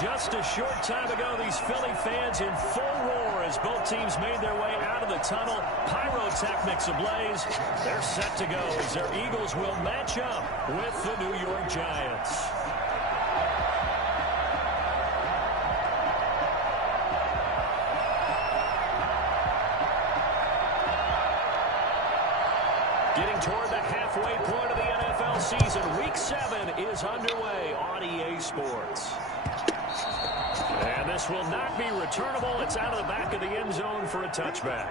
Just a short time ago, these Philly fans in full roar as both teams made their way out of the tunnel. Pyrotechnics ablaze. They're set to go as their Eagles will match up with the New York Giants. Getting toward the halfway point of the NFL season, Week 7 is underway on EA Sports. And this will not be returnable. It's out of the back of the end zone for a touchback.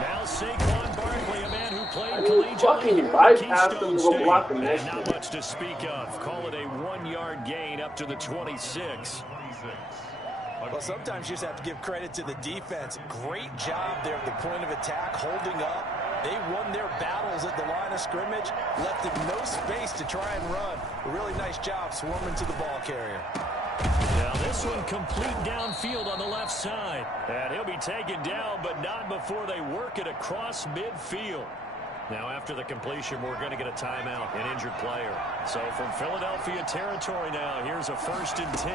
Now Saquon Barkley, a man who played collegiately. And not much to speak of. Call it a 1-yard gain up to the 26. Well, sometimes you just have to give credit to the defense. Great job there at the point of attack, holding up. They won their battles at the line of scrimmage, left them no space to try and run. A really nice job swarming to the ball carrier. Now this one complete downfield on the left side. And he'll be taken down, but not before they work it across midfield. Now, after the completion, we're going to get a timeout, an injured player. So from Philadelphia territory now, here's a 1st and 10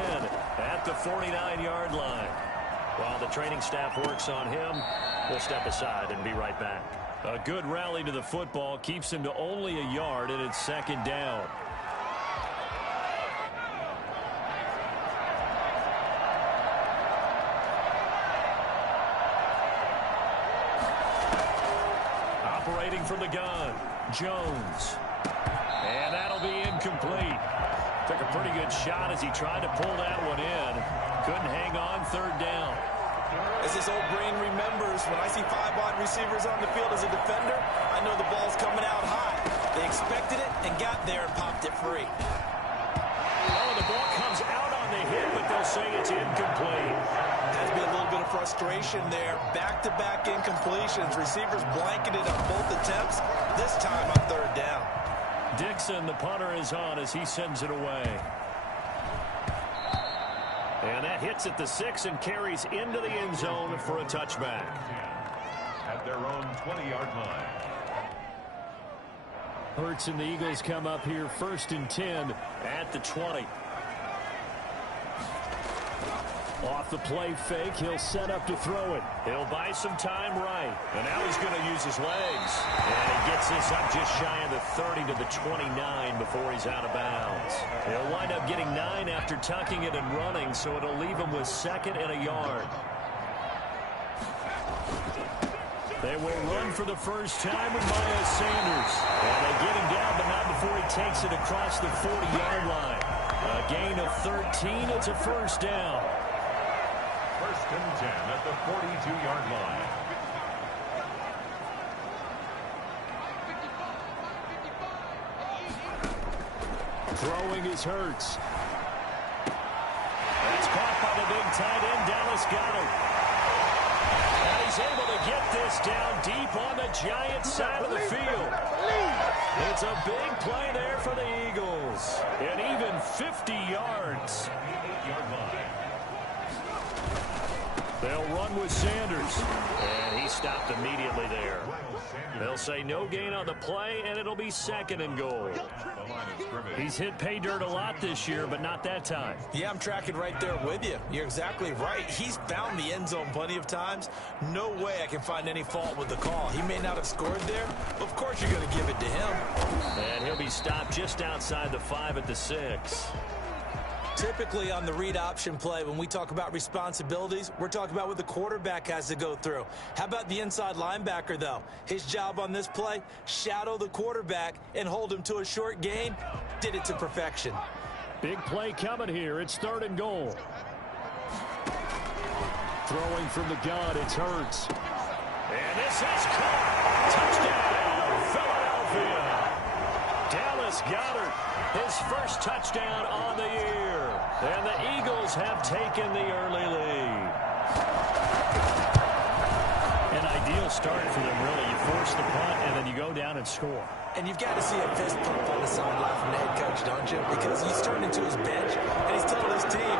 at the 49-yard line. While the training staff works on him, we'll step aside and be right back. A good rally to the football keeps him to only a yard, and it's 2nd down. From the gun, Jones. And that'll be incomplete. Took a pretty good shot as he tried to pull that one in. Couldn't hang on, 3rd down. As this old brain remembers, when I see 5 wide receivers on the field as a defender, I know the ball's coming out high. They expected it and got there and popped it free. Oh, the ball comes out on the hit, but they'll say it's incomplete. Has to be a little bit of frustration there. Back-to-back incompletions. Receivers blanketed on both attempts. This time on 3rd down. Dixon, the punter, is on as he sends it away. And that hits at the 6 and carries into the end zone for a touchback. At their own 20-yard line. Hurts and the Eagles come up here 1st and 10 at the 20. Off the play fake, he'll set up to throw it. He'll buy some time right. And now he's going to use his legs. And he gets this up just shy of the 30 to the 29 before he's out of bounds. He'll wind up getting 9 after tucking it and running, so it'll leave him with 2nd and a yard. They will run for the first time with Miles Sanders. And they get him down, but not before he takes it across the 40-yard line. A gain of 13. It's a 1st down. 1st and 10 at the 42-yard line. Throwing is Hurts. That's caught by the big tight end, Dallas Goedert. And he's able to get this down deep on the Giants side of the field. It's a big play there for the Eagles. And even 50 yards. They'll run with Sanders. And he stopped immediately there. They'll say no gain on the play, and it'll be 2nd and goal. He's hit pay dirt a lot this year, but not that time. Yeah, I'm tracking right there with you. You're exactly right. He's found the end zone plenty of times. No way I can find any fault with the call. He may not have scored there, but of course you're going to give it to him. And he'll be stopped just outside the 5 at the 6. Typically on the read option play, when we talk about responsibilities, we're talking about what the quarterback has to go through. How about the inside linebacker, though? His job on this play, shadow the quarterback and hold him to a short gain. Did it to perfection. Big play coming here. It's 3rd and goal. Throwing from the gun, it's Hurts. And this is caught. Touchdown, Philadelphia. Dallas Goedert, his first touchdown on the year. And the Eagles have taken the early lead. An ideal start for them, really. You force the punt, and then you go down and score. And you've got to see a fist pump on the sideline from the head coach, don't you? Because he's turned into his bench, and he's telling his team,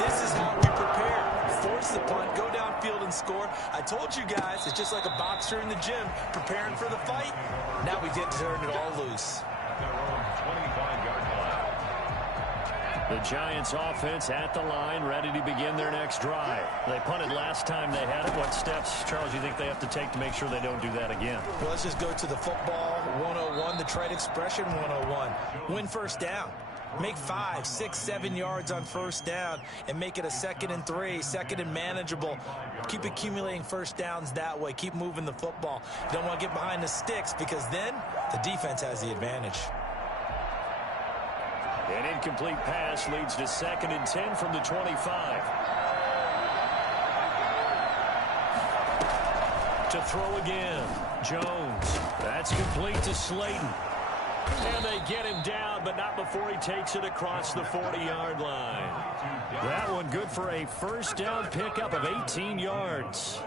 this is how we prepare. Force the punt, go downfield and score. I told you guys, it's just like a boxer in the gym preparing for the fight. Now we get to turn it all loose. Their own 25-yard line. The Giants offense at the line, ready to begin their next drive. They punted last time they had it. What steps, Charles, you think they have to take to make sure they don't do that again? Well, let's just go to the football 101, the trade expression 101. Win first down. Make 5, 6, 7 yards on first down and make it a 2nd and 3, 2nd and manageable. Keep accumulating first downs that way. Keep moving the football. You don't want to get behind the sticks because then the defense has the advantage. An incomplete pass leads to 2nd and 10 from the 25. To throw again. Jones. That's complete to Slayton. And they get him down, but not before he takes it across the 40-yard line. That one good for a first down pickup of 18 yards.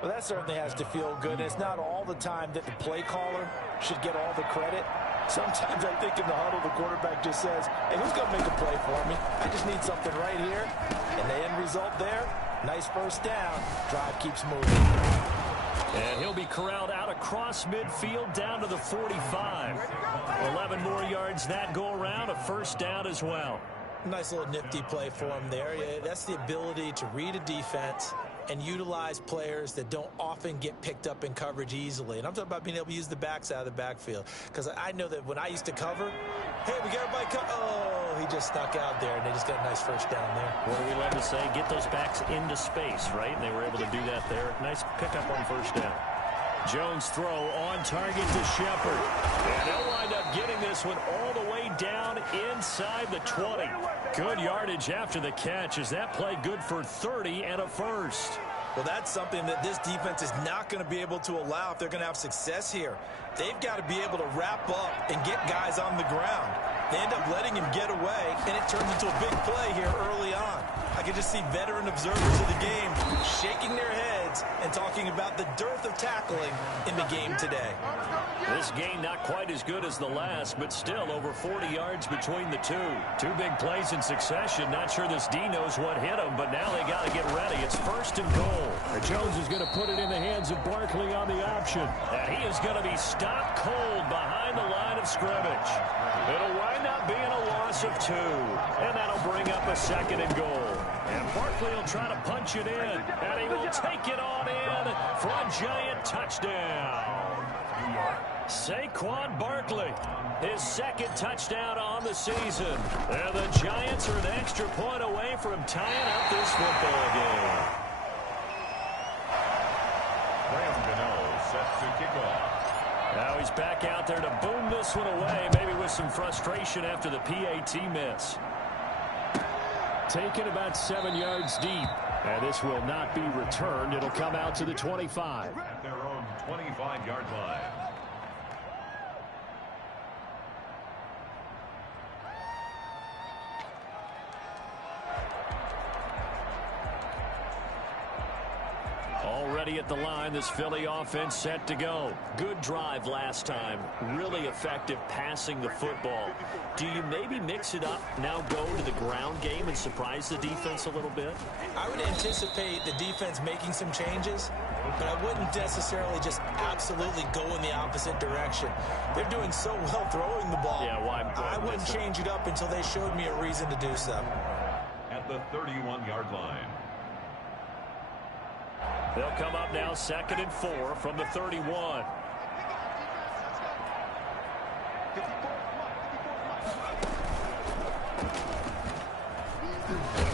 Well, that certainly has to feel good. It's not all the time that the play caller should get all the credit. Sometimes I think in the huddle, the quarterback just says, hey, who's going to make a play for me? I just need something right here. And the end result there, nice first down. Drive keeps moving. And he'll be corralled out across midfield down to the 45. 11 more yards that go around, a first down as well. Nice little nifty play for him there. Yeah, that's the ability to read a defense and utilize players that don't often get picked up in coverage easily. And I'm talking about being able to use the backs out of the backfield. Because I know that when I used to cover, hey, we got everybody cut. Oh, he just stuck out there, and they just got a nice first down there. What do we love to say? Get those backs into space, right? And they were able to do that there. Nice pickup on first down. Jones throw on target to Shepard. And they'll wind up getting this one all the way down inside the 20. Good yardage after the catch. Is that play good for 30 and a first? Well, that's something that this defense is not going to be able to allow if they're going to have success here. They've got to be able to wrap up and get guys on the ground. They end up letting him get away, and it turns into a big play here early on. I can just see veteran observers of the game shaking their heads and talking about the dearth of tackling in the game today. This game not quite as good as the last, but still over 40 yards between the two. Two big plays in succession. Not sure this D knows what hit him, but now they got to get ready. It's first and goal. Jones is going to put it in the hands of Barkley on the option. And he is going to be stopped cold behind the line of scrimmage. It'll wind up being a loss of 2. And that'll bring up a 2nd and goal. And Barkley will try to punch it in. And he will take it on in for a Giant touchdown. Saquon Barkley, his 2nd touchdown on the season. And the Giants are an extra point away from tying up this football game. Set to kick off. Now he's back out there to boom this one away, maybe with some frustration after the PAT miss. Taken about 7 yards deep, and this will not be returned. It'll come out to the 25. At their own 25-yard line. Already at the line, this Philly offense set to go. Good drive last time. Really effective passing the football. Do you maybe mix it up, now go to the ground game and surprise the defense a little bit? I would anticipate the defense making some changes, but I wouldn't necessarily just absolutely go in the opposite direction. They're doing so well throwing the ball. Yeah, why? I wouldn't change it up until they showed me a reason to do so. At the 31-yard line. They'll come up now 2nd and 4 from the 31.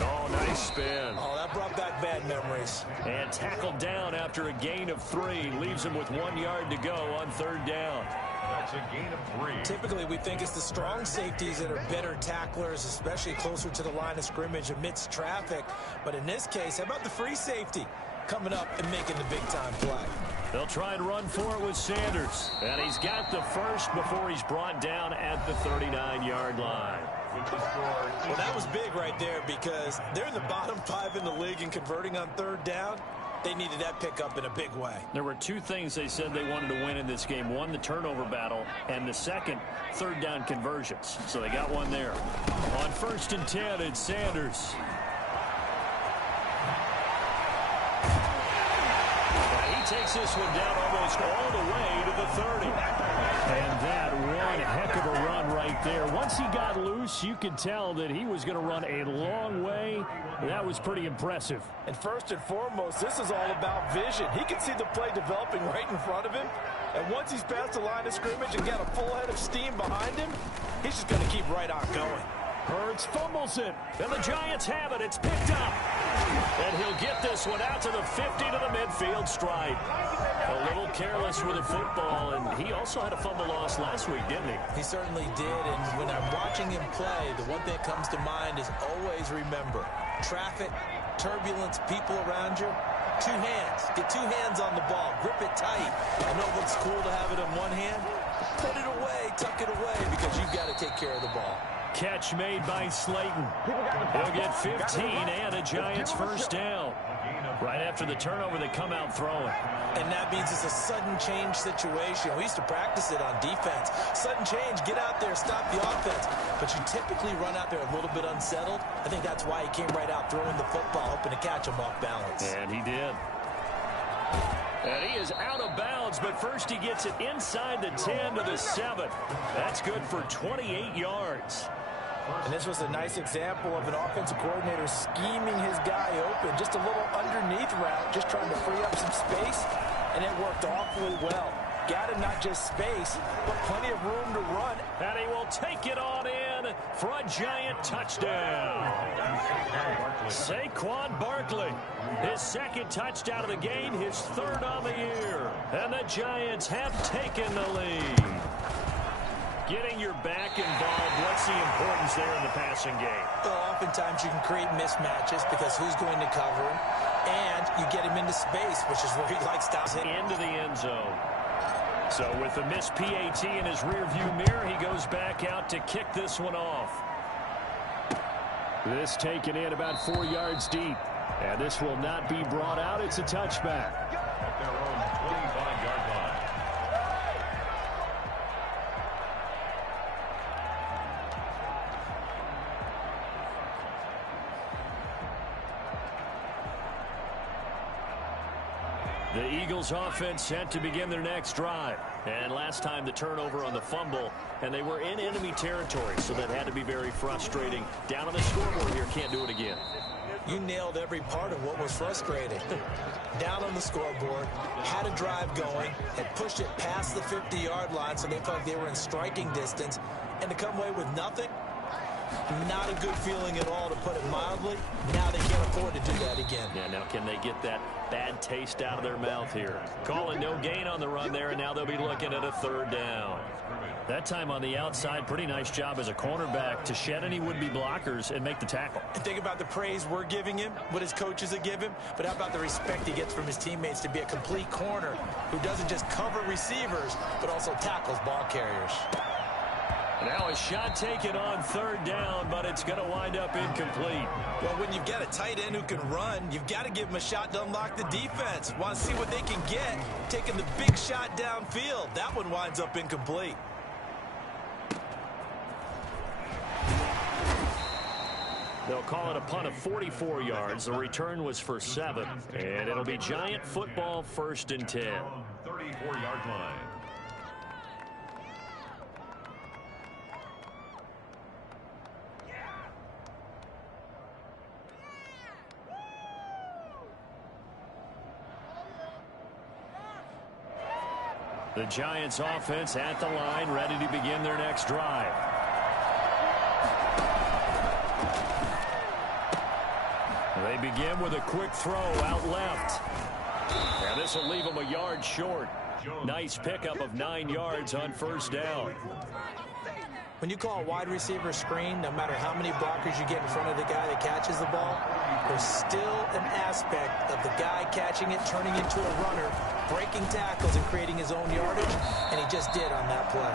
Oh, nice spin. Oh, that brought back bad memories. And tackled down after a gain of 3. Leaves him with 1 yard to go on 3rd down. That's a gain of 3. Typically, we think it's the strong safeties that are better tacklers, especially closer to the line of scrimmage amidst traffic. But in this case, how about the free safety coming up and making the big-time play? They'll try and run for it with Sanders. And he's got the first before he's brought down at the 39-yard line. Well, that was big right there because they're in the bottom 5 in the league and converting on 3rd down. They needed that pickup in a big way. There were 2 things they said they wanted to win in this game. One, the turnover battle, and the second, 3rd down conversions. So they got one there. On 1st and 10, it's Sanders. he takes this one down almost all the way to the 30. And that one heck of a run right there. Once he got loose, you could tell that he was going to run a long way. That was pretty impressive. And first and foremost, this is all about vision. He can see the play developing right in front of him. And once he's past the line of scrimmage and got a full head of steam behind him, he's just going to keep right on going. Hurts fumbles it, and the Giants have it. It's picked up. And he'll get this one out to the 50 to the midfield stripe. A little careless with the football, and he also had a fumble loss last week, didn't he? He certainly did, and when I'm watching him play, the one thing that comes to mind is always remember, traffic, turbulence, people around you, two hands. Get two hands on the ball. Grip it tight. I know it looks cool to have it in one hand. Put it away, tuck it away, because you've got to take care of the ball. Catch made by Slayton. He'll get 15 and a Giants first down. Right after the turnover, they come out throwing. And that means it's a sudden change situation. We used to practice it on defense. Sudden change, get out there, stop the offense. But you typically run out there a little bit unsettled. I think that's why he came right out throwing the football, hoping to catch him off balance. And he did. And he is out of bounds, but first he gets it inside the 10 to the 7. That's good for 28 yards. And this was a nice example of an offensive coordinator scheming his guy open. Just a little underneath route, just trying to free up some space, and it worked awfully well. Got him not just space, but plenty of room to run. And he will take it on in for a Giant touchdown. Saquon Barkley, his second touchdown of the game, his third on the year. And the Giants have taken the lead. Getting your back involved, what's the importance there in the passing game? Well, oftentimes you can create mismatches because who's going to cover him, and you get him into space, which is where he likes to hit. Into the end zone. So with the missed PAT in his rearview mirror, he goes back out to kick this one off. This taken in about 4 yards deep. And this will not be brought out. It's a touchback. At their own 25-yard line. The Eagles offense set to begin their next drive. And last time the turnover on the fumble, and they were in enemy territory, so that had to be very frustrating. Down on the scoreboard here, can't do it again. You nailed every part of what was frustrating. Down on the scoreboard, had a drive going, had pushed it past the 50-yard line, so they felt like they were in striking distance, and to come away with nothing, not a good feeling at all, to put it mildly. Now they can't afford to do that again. Yeah, now can they get that bad taste out of their mouth here? Calling no gain on the run there, and now they'll be looking at a third down. That time on the outside, pretty nice job as a cornerback to shed any would-be blockers and make the tackle. And think about the praise we're giving him, what his coaches have given him, but how about the respect he gets from his teammates to be a complete corner who doesn't just cover receivers, but also tackles ball carriers. Now a shot taken on third down, but it's going to wind up incomplete. Well, when you've got a tight end who can run, you've got to give him a shot to unlock the defense. Want to see what they can get, taking the big shot downfield. That one winds up incomplete. They'll call it a punt of 44 yards. The return was for 7. And it'll be Giant football, 1st and 10. 34-yard line. The Giants offense at the line, ready to begin their next drive. They begin with a quick throw out left. And this will leave them a yard short. Nice pickup of 9 yards on first down. When you call a wide receiver screen, no matter how many blockers you get in front of the guy that catches the ball, there's still an aspect of the guy catching it, turning into a runner, breaking tackles and creating his own yardage, and he just did on that play.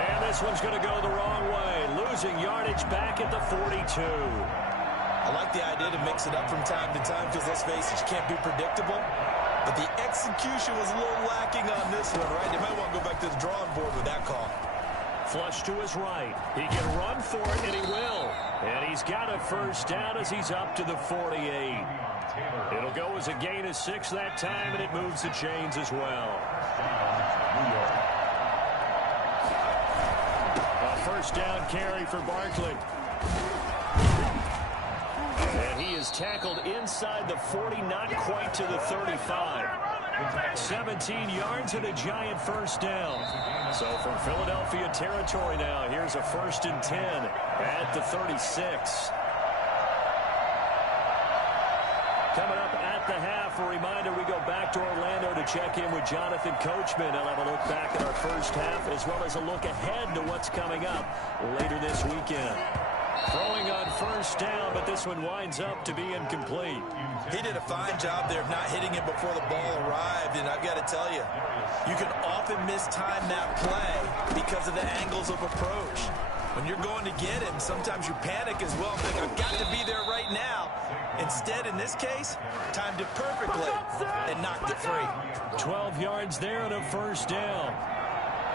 And this one's going to go the wrong way, losing yardage back at the 42. I like the idea to mix it up from time to time because, let's face it, you can't be predictable. But the execution was a little lacking on this one, right? They might want to go back to the drawing board with that call. Flush to his right. He can run for it, and he will. And he's got a first down as he's up to the 48. It'll go as a gain of 6 that time, and it moves the chains as well. A first down carry for Barkley. And he is tackled inside the 40, not quite to the 35. 17 yards and a giant first down. So from Philadelphia territory now, here's a 1st and 10 at the 36. Coming up at the half, a reminder, we go back to Orlando to check in with Jonathan Coachman. He'll have a look back at our first half as well as a look ahead to what's coming up later this weekend. Throwing on first down, but this one winds up to be incomplete. He did a fine job there of not hitting it before the ball arrived, and I've got to tell you, you can often mistime that play because of the angles of approach. When you're going to get him, sometimes you panic as well, think, I've got to be there right now. Instead, in this case, timed it perfectly and knocked it free. 12 yards there and a first down.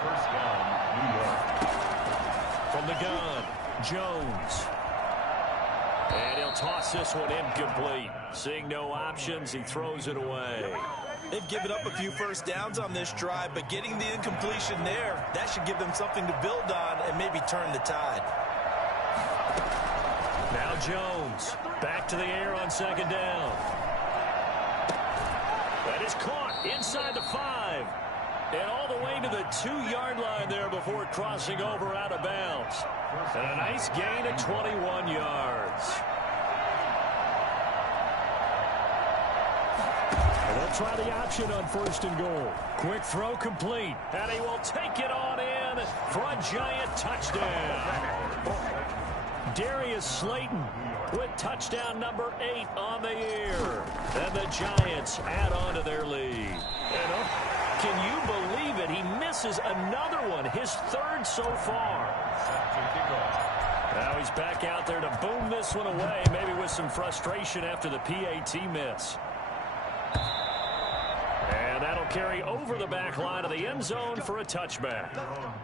First down, New York. From the gun, Jones. And he'll toss this one incomplete. Seeing no options, he throws it away. They've given up a few first downs on this drive, but getting the incompletion there, that should give them something to build on and maybe turn the tide. Now Jones, back to the air on second down. That is caught inside the 5. And all the way to the 2-yard line there before crossing over out of bounds. And a nice gain of 21 yards. And they'll try the option on 1st and goal. Quick throw complete. And he will take it on in for a giant touchdown. Darius Slayton with touchdown number 8 on the year. And the Giants add on to their lead. And can you believe it? He misses another one, his 3rd so far. Now he's back out there to boom this one away, maybe with some frustration after the PAT miss. And that'll carry over the back line of the end zone for a touchback.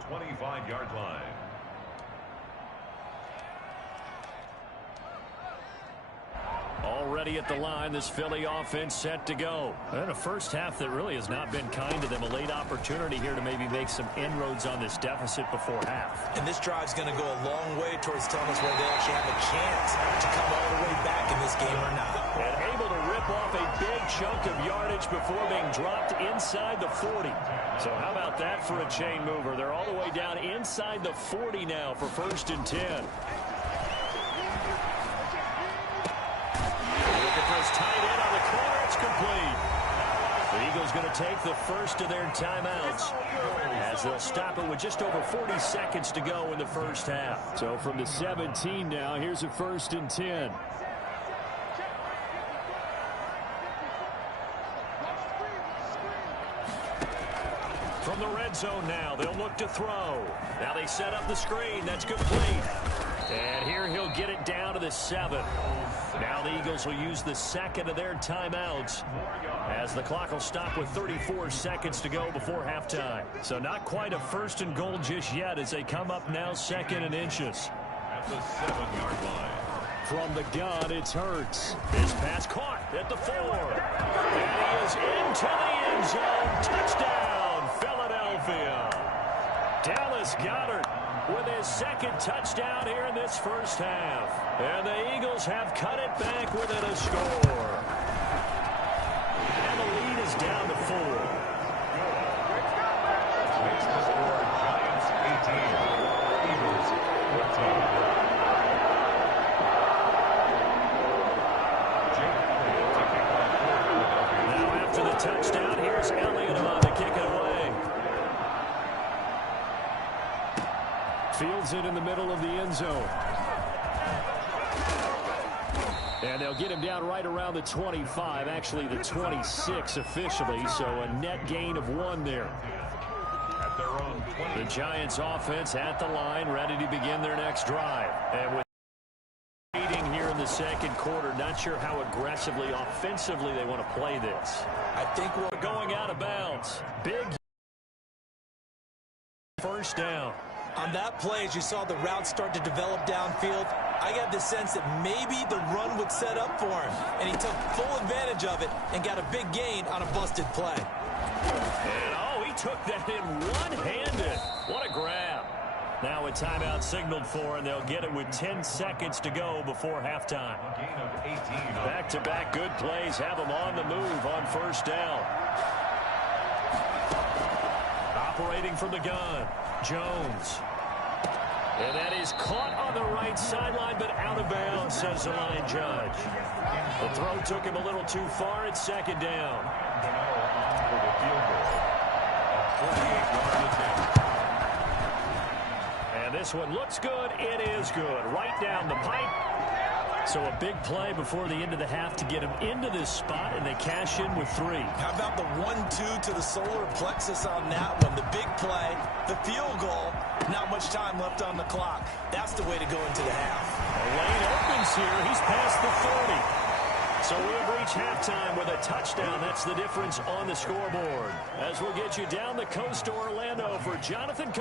25-yard line. Already at the line, this Philly offense set to go. And a first half that really has not been kind to them. A late opportunity here to maybe make some inroads on this deficit before half. And this drive's going to go a long way towards telling us whether they actually have a chance to come all the way back in this game or not. And able to rip off a big chunk of yardage before being dropped inside the 40. So how about that for a chain mover? They're all the way down inside the 40 now for 1st and 10. Tight end on the corner, it's complete. The Eagles going to take the first of their timeouts as they'll stop it with just over 40 seconds to go in the first half. So from the 17 now, here's a 1st and 10. From the red zone now, they'll look to throw. Now they set up the screen, that's complete. And here he'll get it down to the 7. Now the Eagles will use the 2nd of their timeouts as the clock will stop with 34 seconds to go before halftime. So not quite a 1st and goal just yet as they come up now 2nd and inches. At the 7-yard line. From the gun, it's Hurts. His pass caught at the 4. And he is into the end zone. Touchdown, Philadelphia. Dallas Goedert with his 2nd touchdown here in this first half. And the Eagles have cut it back within a score. And the lead is down to 4. Makes the score Giants 18, Eagles 14. Now after the touchdown, here's Elliott on to kick it away. Fields it in the middle of the end zone. And they'll get him down right around the 25, actually the 26 officially, so a net gain of 1 there. At their own 20. The Giants offense at the line, ready to begin their next drive. And with leading here in the 2nd quarter, not sure how aggressively, offensively they want to play this. I think we're going out of bounds. Big first down. On that play, as you saw the route start to develop downfield, I got the sense that maybe the run would set up for him, and he took full advantage of it and got a big gain on a busted play. And, oh, he took that in one-handed. What a grab. Now a timeout signaled for, and they'll get it with 10 seconds to go before halftime. Back-to-back good plays have them on the move on first down. Operating from the gun, Jones. And that is caught on the right sideline, but out of bounds, says the line judge. The throw took him a little too far at second down. And this one looks good. It is good. Right down the pipe. So a big play before the end of the half to get him into this spot, and they cash in with 3. How about the 1-2 to the solar plexus on that one? The big play, the field goal, not much time left on the clock. That's the way to go into the half. Lane opens here. He's past the 30. So we have reached halftime with a touchdown. That's the difference on the scoreboard. As we'll get you down the coast to Orlando for Jonathan